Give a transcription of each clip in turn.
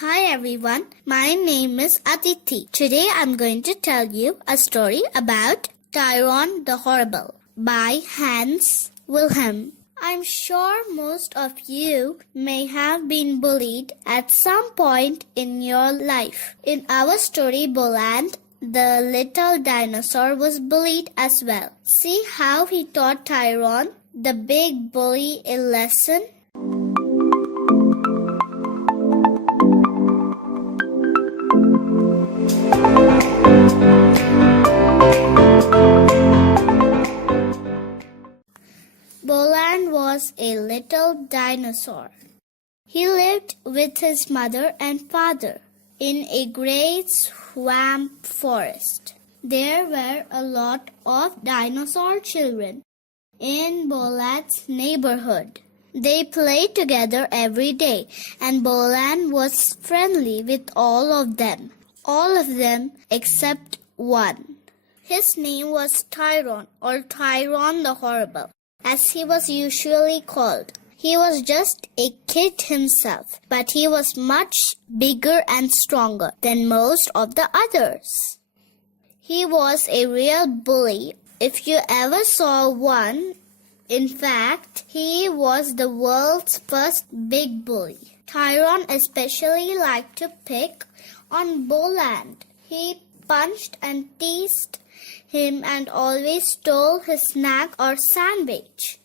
Hi everyone, my name is Adithi. Today I'm going to tell you a story about Tyrone the Horrible by Hans Wilhem. I'm sure most of you may have been bullied at some point in your life. In our story Boland, the little dinosaur was bullied as well. See how he taught Tyrone, the big bully, a lesson? Boland was a little dinosaur. He lived with his mother and father in a great swamp forest. There were a lot of dinosaur children in Boland's neighborhood. They played together every day, and Boland was friendly with all of them except one. His name was Tyrone, or Tyrone the Horrible, as he was usually called. He was just a kid himself, but he was much bigger and stronger than most of the others. He was a real bully, if you ever saw one. In fact, he was the world's first big bully. Tyrone especially liked to pick on Boland. He punched and teased him and always stole his snack or sandwich.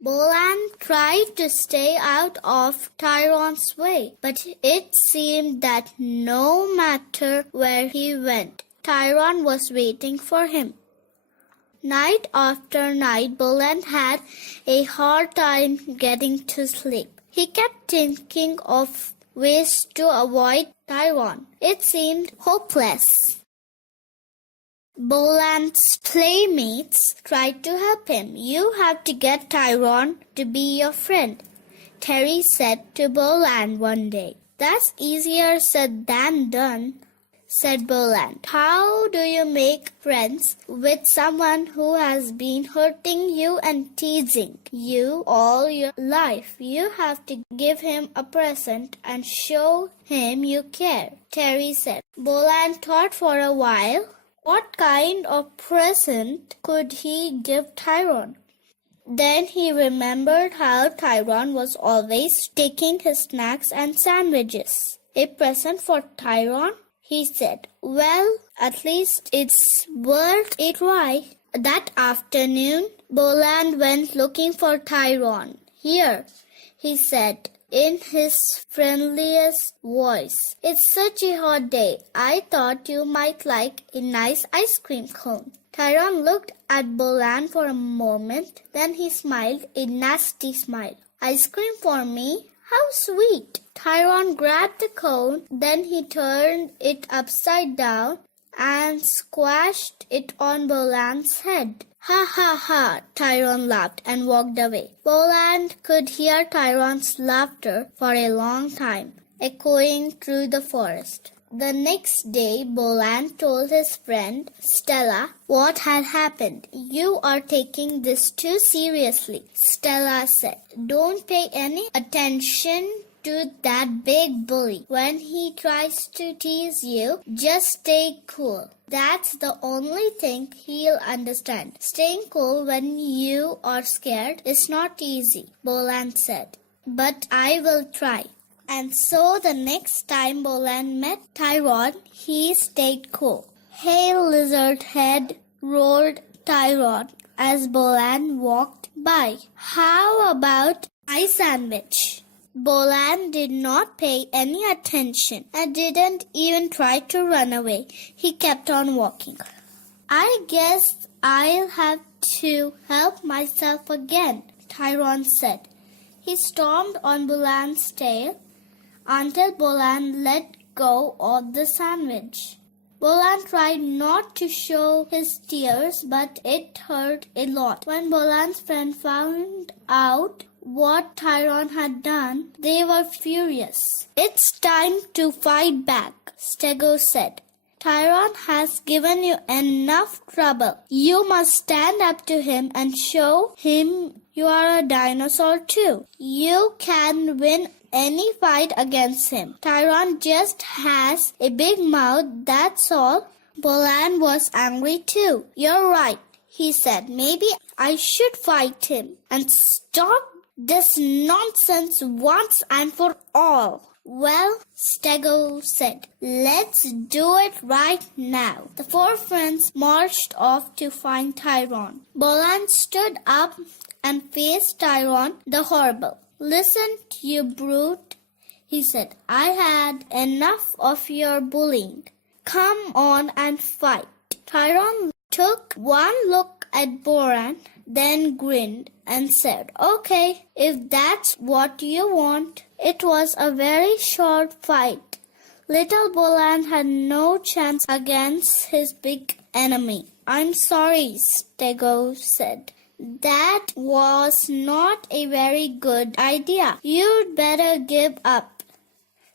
Boland tried to stay out of Tyrone's way, but it seemed that no matter where he went, Tyrone was waiting for him. Night after night, Boland had a hard time getting to sleep. He kept thinking of ways to avoid Tyrone. It seemed hopeless. Boland's playmates tried to help him. "You have to get Tyrone to be your friend," Terry said to Boland one day. "That's easier said than done," said Boland. "How do you make friends with someone who has been hurting you and teasing you all your life? You have to give him a present and show him you care," Terry said. Boland thought for a while. What kind of present could he give Tyrone? Then he remembered how Tyrone was always taking his snacks and sandwiches. "A present for Tyrone?" he said. "Well, at least it's worth a try." That afternoon, Boland went looking for Tyrone. "Here," he said in his friendliest voice. "It's such a hot day. I thought you might like a nice ice cream cone." Tyrone looked at Boland for a moment. Then he smiled a nasty smile. "Ice cream for me? How sweet!" Tyrone grabbed the cone. Then he turned it upside down and squashed it on Boland's head. "Ha ha ha!" Tyrone laughed and walked away. Boland could hear Tyrone's laughter for a long time, echoing through the forest. The next day, Boland told his friend Stella what had happened. "You are taking this too seriously," Stella said. "Don't pay any attention to that big bully. When he tries to tease you, just stay cool. That's the only thing he'll understand. Staying cool when you are scared is not easy," Boland said. "But I will try." And so the next time Boland met Tyrone, he stayed cool. "Hey, lizard head," roared Tyrone as Boland walked by. "How about my sandwich?" Boland did not pay any attention and didn't even try to run away. He kept on walking. "I guess I'll have to help myself again," Tyrone said. He stomped on Boland's tail until Boland let go of the sandwich. Boland tried not to show his tears, but it hurt a lot. When Boland's friend found out what Tyrone had done, they were furious. "It's time to fight back," Stego said. "Tyrone has given you enough trouble. You must stand up to him and show him you are a dinosaur too. You can win any fight against him. Tyrone just has a big mouth, that's all. Boland was angry too. You're right, he said. Maybe I should fight him and stop this nonsense once and for all. Well, Stego said, let's do it right now. The four friends marched off to find Tyrone. Boland stood up and faced Tyrone the Horrible. Listen, you brute, he said. I had enough of your bullying. Come on and fight. Tyrone took one look at Boland, then grinned and said, okay, if that's what you want. It was a very short fight. Little Boland had no chance against his big enemy. I'm sorry, Stego said. That was not a very good idea. You'd better give up.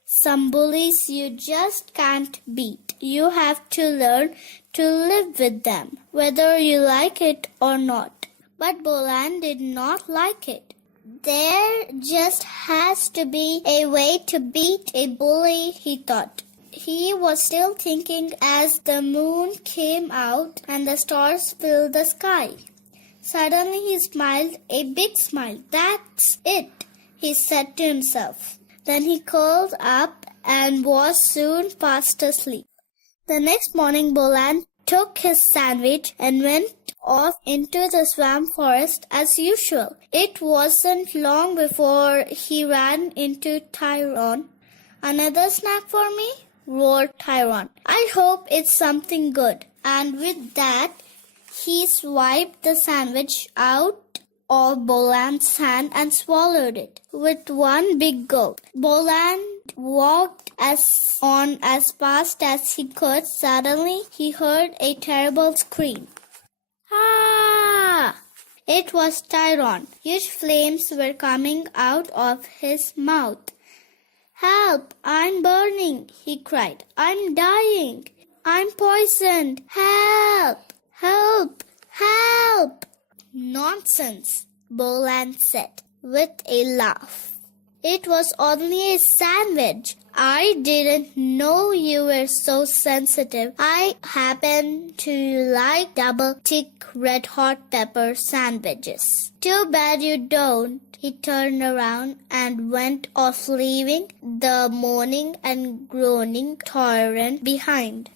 Some bullies you just can't beat. You have to learn to live with them, whether you like it or not. But Boland did not like it. There just has to be a way to beat a bully, he thought. He was still thinking as the moon came out and the stars filled the sky. Suddenly he smiled a big smile. That's it, he said to himself. Then he curled up and was soon fast asleep. The next morning Boland took his sandwich and went off into the swamp forest as usual. It wasn't long before he ran into Tyrone. Another snack for me? Roared Tyrone. I hope it's something good. And with that, he swiped the sandwich out of Boland's hand and swallowed it with one big gulp. Boland walked on as fast as he could. Suddenly, he heard a terrible scream. Ah! It was Tyrone. Huge flames were coming out of his mouth. Help! I'm burning, he cried. I'm dying. I'm poisoned. Help! Help! Help! Nonsense, Boland said with a laugh. It was only a sandwich. I didn't know you were so sensitive. I happen to like double thick red hot pepper sandwiches. Too bad you don't. He turned around and went off, leaving the moaning and groaning Tyrone behind.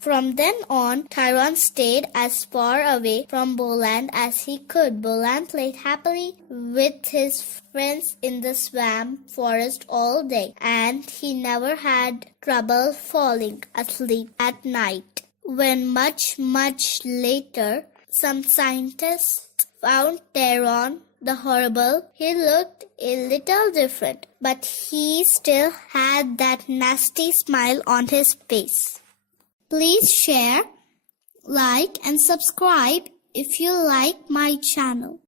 From then on, Tyrone stayed as far away from Boland as he could. Boland played happily with his friends in the swamp forest all day, and he never had trouble falling asleep at night. When much later, some scientists found Tyrone the Horrible, he looked a little different, but he still had that nasty smile on his face. Please share, like and subscribe if you like my channel.